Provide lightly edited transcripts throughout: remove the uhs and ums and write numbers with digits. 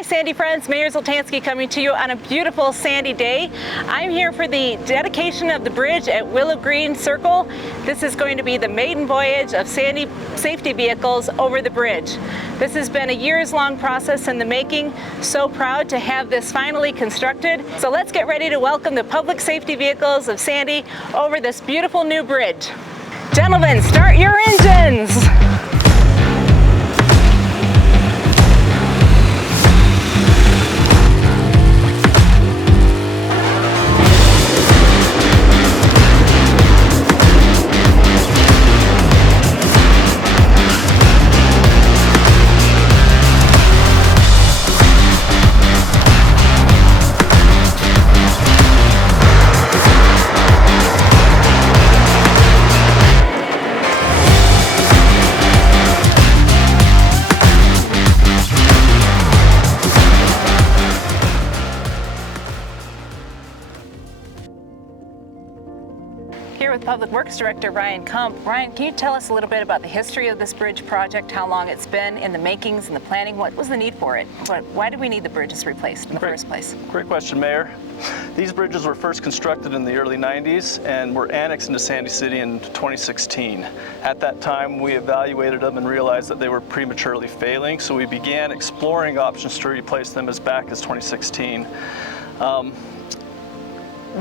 Hi Sandy friends, Mayor Zoltansky coming to you on a beautiful sandy day. I'm here for the dedication of the bridge at Willow Green Circle. This is going to be the maiden voyage of Sandy safety vehicles over the bridge. This has been a years-long process in the making. So proud to have this finally constructed. So let's get ready to welcome the public safety vehicles of Sandy over this beautiful new bridge. Gentlemen, start your engines! Here with Public Works Director Ryan Kump. Ryan, can you tell us a little bit about the history of this bridge project, how long it's been in the makings and the planning? What was the need for it? Why did we need the bridges replaced in the first place? Great question, Mayor. These bridges were first constructed in the early 90s and were annexed into Sandy City in 2016. At that time, we evaluated them and realized that they were prematurely failing, so we began exploring options to replace them as back as 2016.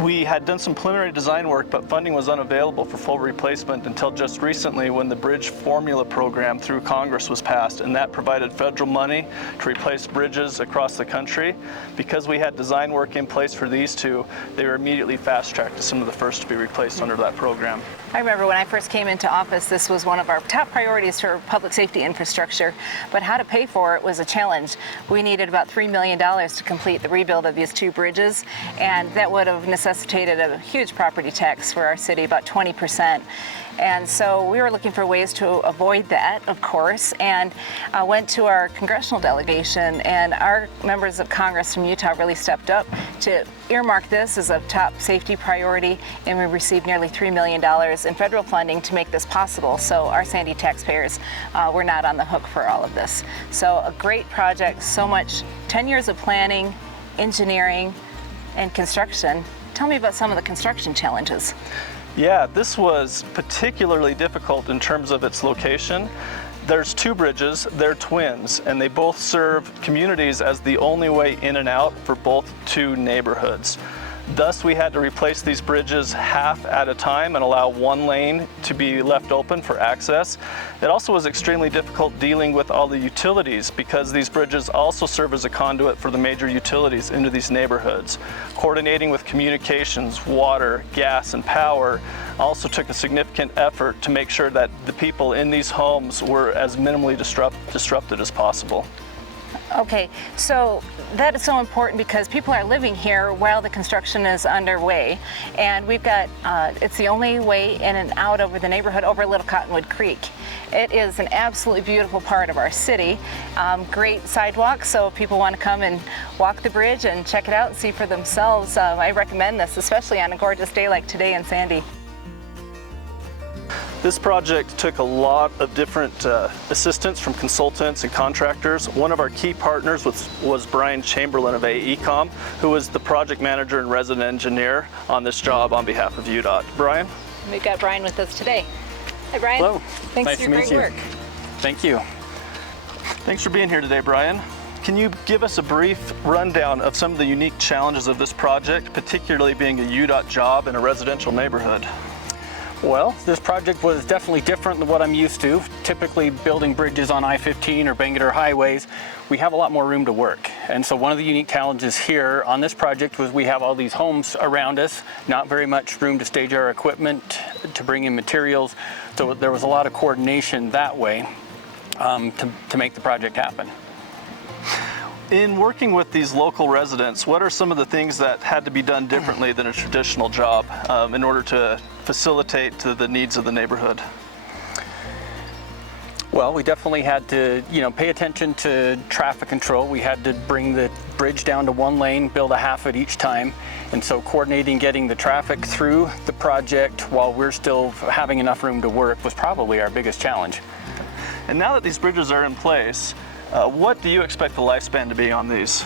We had done some preliminary design work, but funding was unavailable for full replacement until just recently when the Bridge Formula program through Congress was passed, and that provided federal money to replace bridges across the country. Because we had design work in place for these two, they were immediately fast-tracked as some of the first to be replaced under that program. I remember when I first came into office, this was one of our top priorities for public safety infrastructure, but how to pay for it was a challenge. We needed about $3 million to complete the rebuild of these two bridges, and that would have necessitated a huge property tax for our city, about 20%. And so we were looking for ways to avoid that, of course, and went to our congressional delegation, and our members of Congress from Utah really stepped up to earmark this as a top safety priority, and we received nearly $3 million in federal funding to make this possible. So our Sandy taxpayers were not on the hook for all of this. So a great project, so much, 10 years of planning, engineering, and construction. Tell me about some of the construction challenges. Yeah, this was particularly difficult in terms of its location. There's two bridges, they're twins, and they both serve communities as the only way in and out for both two neighborhoods. Thus, we had to replace these bridges half at a time and allow one lane to be left open for access. It also was extremely difficult dealing with all the utilities because these bridges also serve as a conduit for the major utilities into these neighborhoods. Coordinating with communications, water, gas, and power also took a significant effort to make sure that the people in these homes were as minimally disrupted as possible. Okay, so that is so important because people are living here while the construction is underway, and we've got, it's the only way in and out over the neighborhood over Little Cottonwood Creek. It is an absolutely beautiful part of our city. Great sidewalks, so if people want to come and walk the bridge and check it out and see for themselves, I recommend this, especially on a gorgeous day like today in Sandy. This project took a lot of different assistance from consultants and contractors. One of our key partners was Brian Chamberlain of AECOM, who was the project manager and resident engineer on this job on behalf of UDOT. Brian? We've got Brian with us today. Hi Brian. Hello. Thanks for your great work. Thank you. Thanks for being here today, Brian. Can you give us a brief rundown of some of the unique challenges of this project, particularly being a UDOT job in a residential neighborhood? Well, this project was definitely different than what I'm used to. Typically building bridges on I-15 or Bangerter highways, we have a lot more room to work. And so one of the unique challenges here on this project was we have all these homes around us, not very much room to stage our equipment, to bring in materials. So there was a lot of coordination that way to make the project happen. In working with these local residents, what are some of the things that had to be done differently than a traditional job in order to facilitate the needs of the neighborhood? Well, we definitely had to, pay attention to traffic control. We had to bring the bridge down to one lane, build a half at each time. And so coordinating getting the traffic through the project while we're still having enough room to work was probably our biggest challenge. And now that these bridges are in place, What do you expect the lifespan to be on these?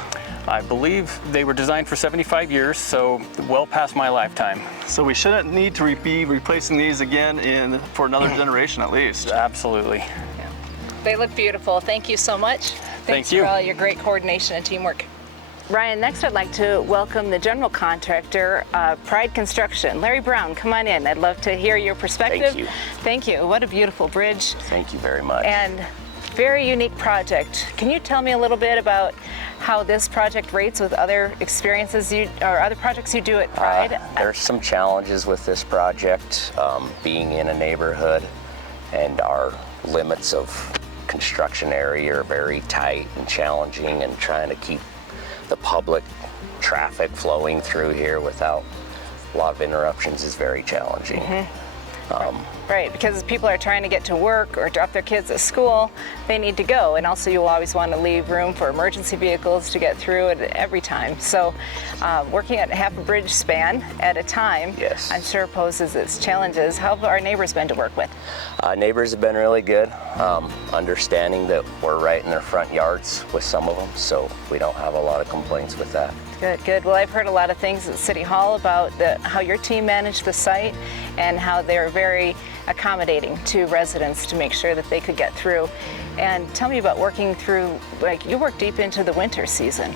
I believe they were designed for 75 years, so well past my lifetime. So we shouldn't need to be replacing these again for another generation at least. Absolutely. They look beautiful. Thank you so much. Thanks you. for all your great coordination and teamwork. Ryan, next I'd like to welcome the general contractor, Pride Construction. Larry Brown, come on in. I'd love to hear your perspective. Thank you. Thank you. What a beautiful bridge. Thank you very much. And very unique project. Can you tell me a little bit about how this project rates with other experiences or other projects you do at Pride? There's some challenges with this project, being in a neighborhood, and our limits of construction area are very tight and challenging, and trying to keep the public traffic flowing through here without a lot of interruptions is very challenging. Right, because people are trying to get to work or drop their kids at school, they need to go. And also you always want to leave room for emergency vehicles to get through it every time. So working at half a bridge span at a time, Yes. I'm sure poses its challenges. How have our neighbors been to work with? Neighbors have been really good, understanding that we're right in their front yards with some of them, so we don't have a lot of complaints with that. Good, good. Well, I've heard a lot of things at City Hall about how your team managed the site and how they're very accommodating to residents to make sure that they could get through. And tell me about working through, like you work deep into the winter season.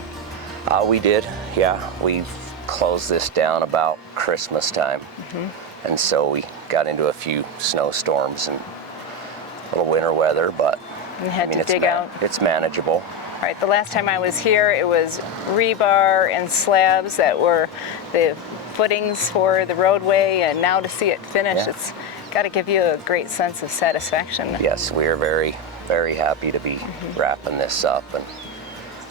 We did, yeah. We've closed this down about Christmas time. And so we got into a few snowstorms and a little winter weather, but You had to it's dig out. It's manageable. Right, the last time I was here, it was rebar and slabs that were the footings for the roadway, and now to see it finished, Yeah. it's got to give you a great sense of satisfaction. Yes, we are very, very happy to be wrapping this up and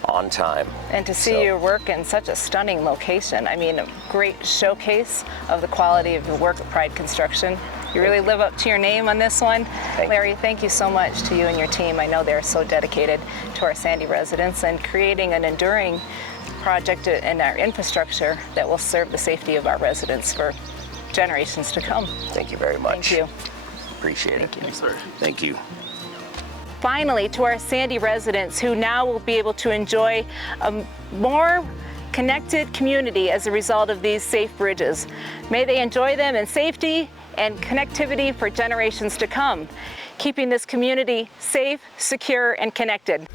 on time. And to see So- your work in such a stunning location. I mean, a great showcase of the quality of the work of Pride Construction. You really live up to your name on this one. Thank you. Larry, thank you so much to you and your team. I know they're so dedicated to our Sandy residents and creating an enduring project in our infrastructure that will serve the safety of our residents for generations to come. Thank you very much. Thank you. Appreciate it. Thank you. Sir. Thank you. Finally, to our Sandy residents who now will be able to enjoy a more connected community as a result of these safe bridges. May they enjoy them in safety and connectivity for generations to come, keeping this community safe, secure, and connected.